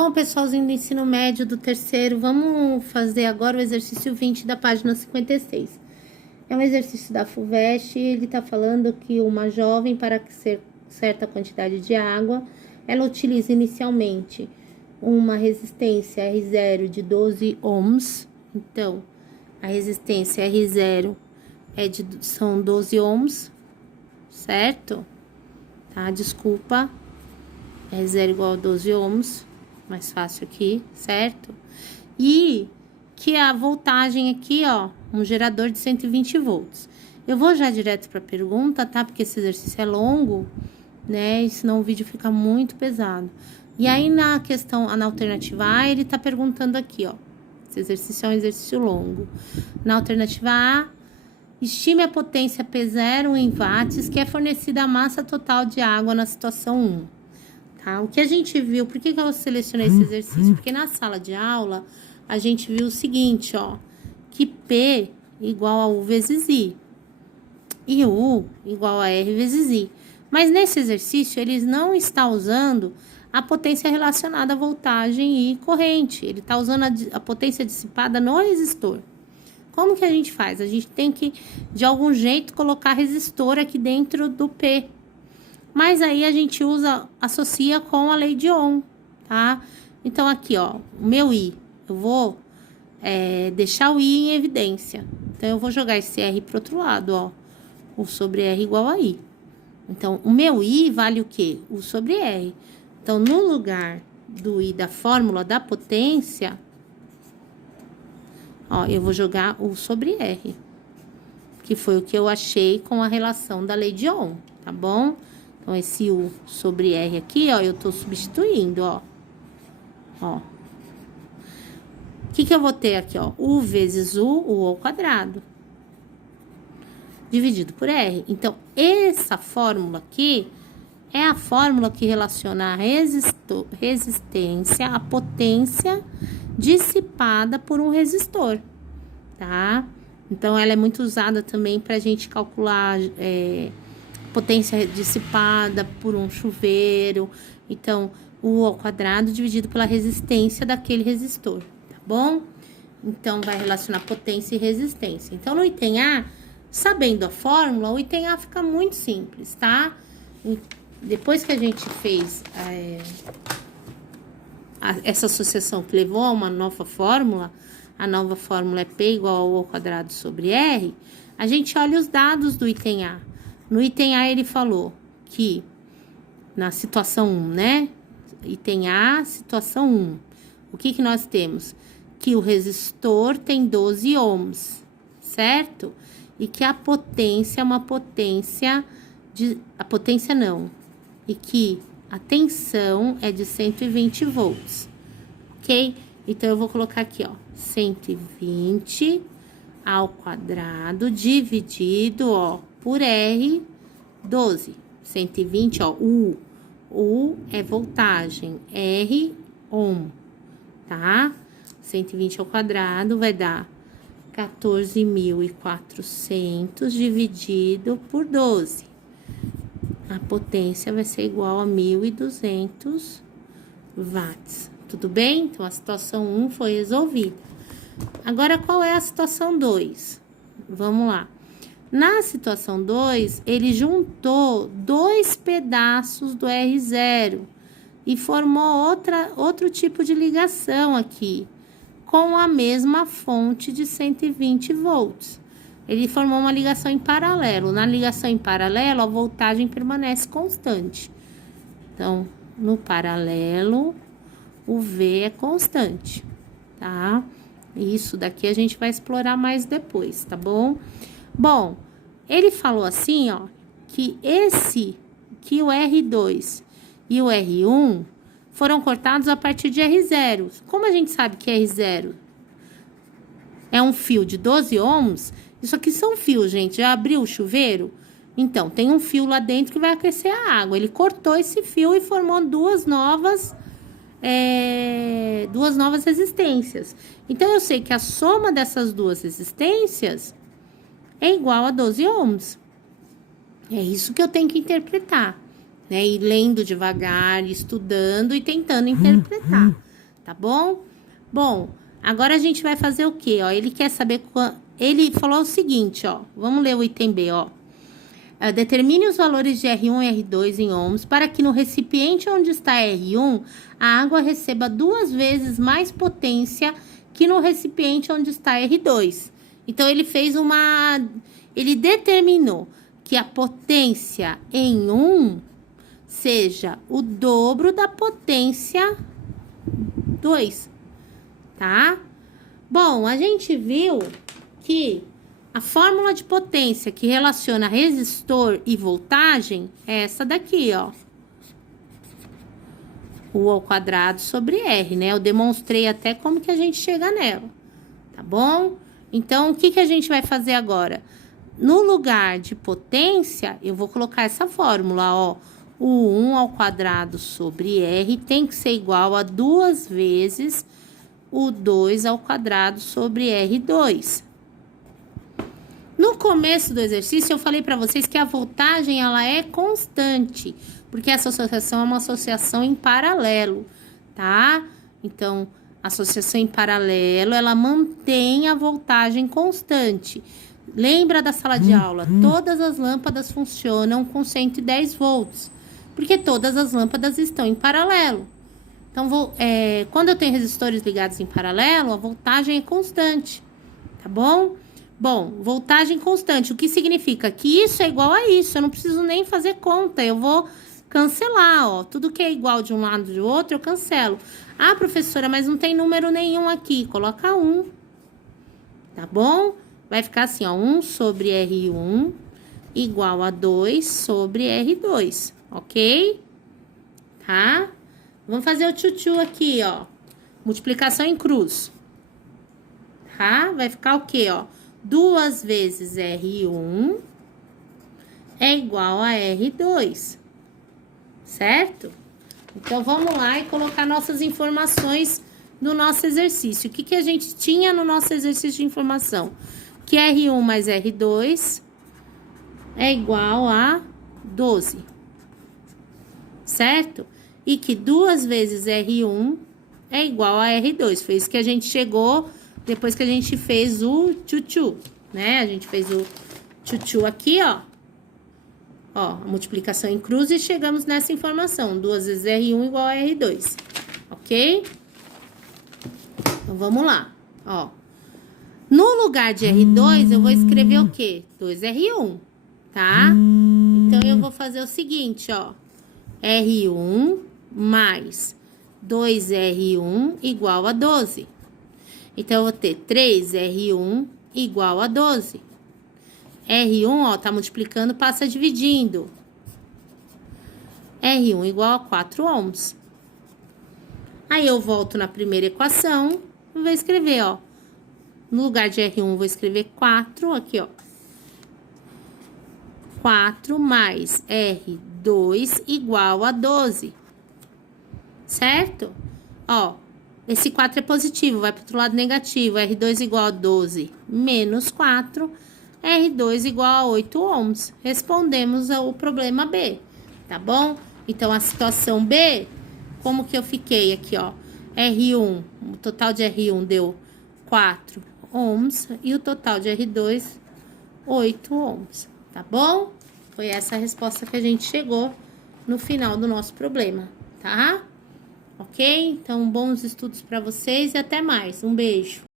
Bom, pessoalzinho do ensino médio do terceiro, vamos fazer agora o exercício 20 da página 56. É um exercício da FUVEST, ele está falando que uma jovem, para aquecer certa quantidade de água, ela utiliza inicialmente uma resistência R0 de 12 ohms. Então, a resistência R0 são 12 ohms, certo? Tá? Desculpa. R0 igual a 12 ohms, mais fácil aqui, certo? E que a voltagem aqui, ó, um gerador de 120 volts. Eu vou já direto para a pergunta, tá? Porque esse exercício é longo, né? E senão o vídeo fica muito pesado. E aí, na questão, na alternativa A, ele tá perguntando aqui, ó. Esse exercício é um exercício longo. Na alternativa A, estime a potência P0 em watts, que é fornecida a massa total de água na situação 1. Tá? O que a gente viu, por que eu selecionei esse exercício? Porque na sala de aula, a gente viu o seguinte, ó, que P igual a U vezes I, e U igual a R vezes I. Mas nesse exercício, eles não estão usando a potência relacionada à voltagem e corrente. Ele está usando a potência dissipada no resistor. Como que a gente faz? A gente tem que, de algum jeito, colocar resistor aqui dentro do P. Mas aí a gente associa com a lei de Ohm, tá? Então, aqui, ó, o meu I, eu vou deixar o I em evidência. Então, eu vou jogar esse R pro outro lado, ó. U sobre R igual a I. Então, o meu I vale o quê? U sobre R. Então, no lugar do I da fórmula da potência, ó, eu vou jogar U sobre R. Que foi o que eu achei com a relação da lei de Ohm, tá bom? Então, esse U sobre R aqui, ó, eu tô substituindo, ó. Ó. O que eu vou ter aqui, ó? U vezes U ao quadrado. Dividido por R. Então, essa fórmula aqui é a fórmula que relaciona a resistência à potência dissipada por um resistor, tá? Então, ela é muito usada também para a gente calcular potência dissipada por um chuveiro. Então, U ao quadrado dividido pela resistência daquele resistor, tá bom? Então, vai relacionar potência e resistência. Então, no item A, sabendo a fórmula, o item A fica muito simples, tá? Depois que a gente fez essa associação que levou a uma nova fórmula, a nova fórmula é P igual a U ao quadrado sobre R, a gente olha os dados do item A. No item A, ele falou que, na situação 1, né? Item A, situação 1. O que nós temos? Que o resistor tem 12 ohms, certo? E que a potência é uma potência a potência não. E que a tensão é de 120 volts, ok? Então, eu vou colocar aqui, ó, 120 ao quadrado dividido, ó, por R, 12. 120, ó, U é voltagem, R, ohm, tá? 120 ao quadrado vai dar 14.400 dividido por 12. A potência vai ser igual a 1.200 watts. Tudo bem? Então, a situação 1 foi resolvida. Agora, qual é a situação 2? Vamos lá. Na situação 2, ele juntou dois pedaços do R0 e formou outro tipo de ligação aqui, com a mesma fonte de 120 volts. Ele formou uma ligação em paralelo. Na ligação em paralelo, a voltagem permanece constante. Então, no paralelo, o V é constante, tá? Isso daqui a gente vai explorar mais depois, tá bom? Bom, ele falou assim, ó, que o R2 e o R1 foram cortados a partir de R0. Como a gente sabe que R0 é um fio de 12 ohms, isso aqui são fios, gente. Já abriu o chuveiro? Então, tem um fio lá dentro que vai aquecer a água. Ele cortou esse fio e formou duas novas resistências. Então, eu sei que a soma dessas duas resistências é igual a 12 ohms. É isso que eu tenho que interpretar, né? E lendo devagar, estudando e tentando interpretar. tá bom? Bom, agora a gente vai fazer o quê, ó? Ele quer saber... Ele falou o seguinte, ó. Vamos ler o item B, ó. Determine os valores de R1 e R2 em ohms para que no recipiente onde está R1, a água receba 2 vezes mais potência que no recipiente onde está R2. Então, ele determinou que a potência em 1 seja o dobro da potência 2, tá? Bom, a gente viu que a fórmula de potência que relaciona resistor e voltagem é essa daqui, ó. U ao quadrado sobre R, né? Eu demonstrei até como que a gente chega nela, tá bom? Então, o que que a gente vai fazer agora? No lugar de potência, eu vou colocar essa fórmula, ó. O 1 ao quadrado sobre R tem que ser igual a 2 vezes o 2 ao quadrado sobre R2. No começo do exercício, eu falei para vocês que a voltagem, ela é constante, porque essa associação é uma associação em paralelo, tá? Então, a associação em paralelo, ela mantém a voltagem constante. Lembra da sala de aula? Todas as lâmpadas funcionam com 110 volts, porque todas as lâmpadas estão em paralelo. Então, quando eu tenho resistores ligados em paralelo, a voltagem é constante, tá bom? Bom, voltagem constante, o que significa? Que isso é igual a isso, eu não preciso nem fazer conta, eu vou cancelar, ó. Tudo que é igual de um lado e do outro, eu cancelo. Ah, professora, mas não tem número nenhum aqui. Coloca 1, tá bom? Vai ficar assim, ó, 1 sobre R1 igual a 2 sobre R2, ok? Tá? Vamos fazer o tchutchu aqui, ó. Multiplicação em cruz. Tá? Vai ficar o quê, ó? 2 vezes R1 é igual a R2, certo? Então, vamos lá e colocar nossas informações no nosso exercício. O que que a gente tinha no nosso exercício de informação? Que R1 mais R2 é igual a 12, certo? E que 2 vezes R1 é igual a R2. Foi isso que a gente chegou depois que a gente fez o tchutchu, né? A gente fez o tchutchu aqui, ó. Ó, a multiplicação em cruz e chegamos nessa informação. 2 vezes R1 igual a R2, ok? Então, vamos lá, ó. No lugar de R2, eu vou escrever o quê? 2R1, tá? Então, eu vou fazer o seguinte, ó. R1 mais 2R1 igual a 12. Então, eu vou ter 3R1 igual a 12. R1, ó, tá multiplicando, passa dividindo. R1 igual a 4 ohms. Aí, eu volto na primeira equação e vou escrever, ó. No lugar de R1, vou escrever 4, aqui, ó. 4 mais R2 igual a 12. Certo? Ó, esse 4 é positivo, vai para o outro lado negativo. R2 igual a 12 menos 4. R2 igual a 8 ohms. Respondemos ao problema B, tá bom? Então, a situação B, como que eu fiquei aqui, ó? R1, o total de R1 deu 4 ohms e o total de R2, 8 ohms, tá bom? Foi essa a resposta que a gente chegou no final do nosso problema, tá? Ok? Então, bons estudos para vocês e até mais. Um beijo.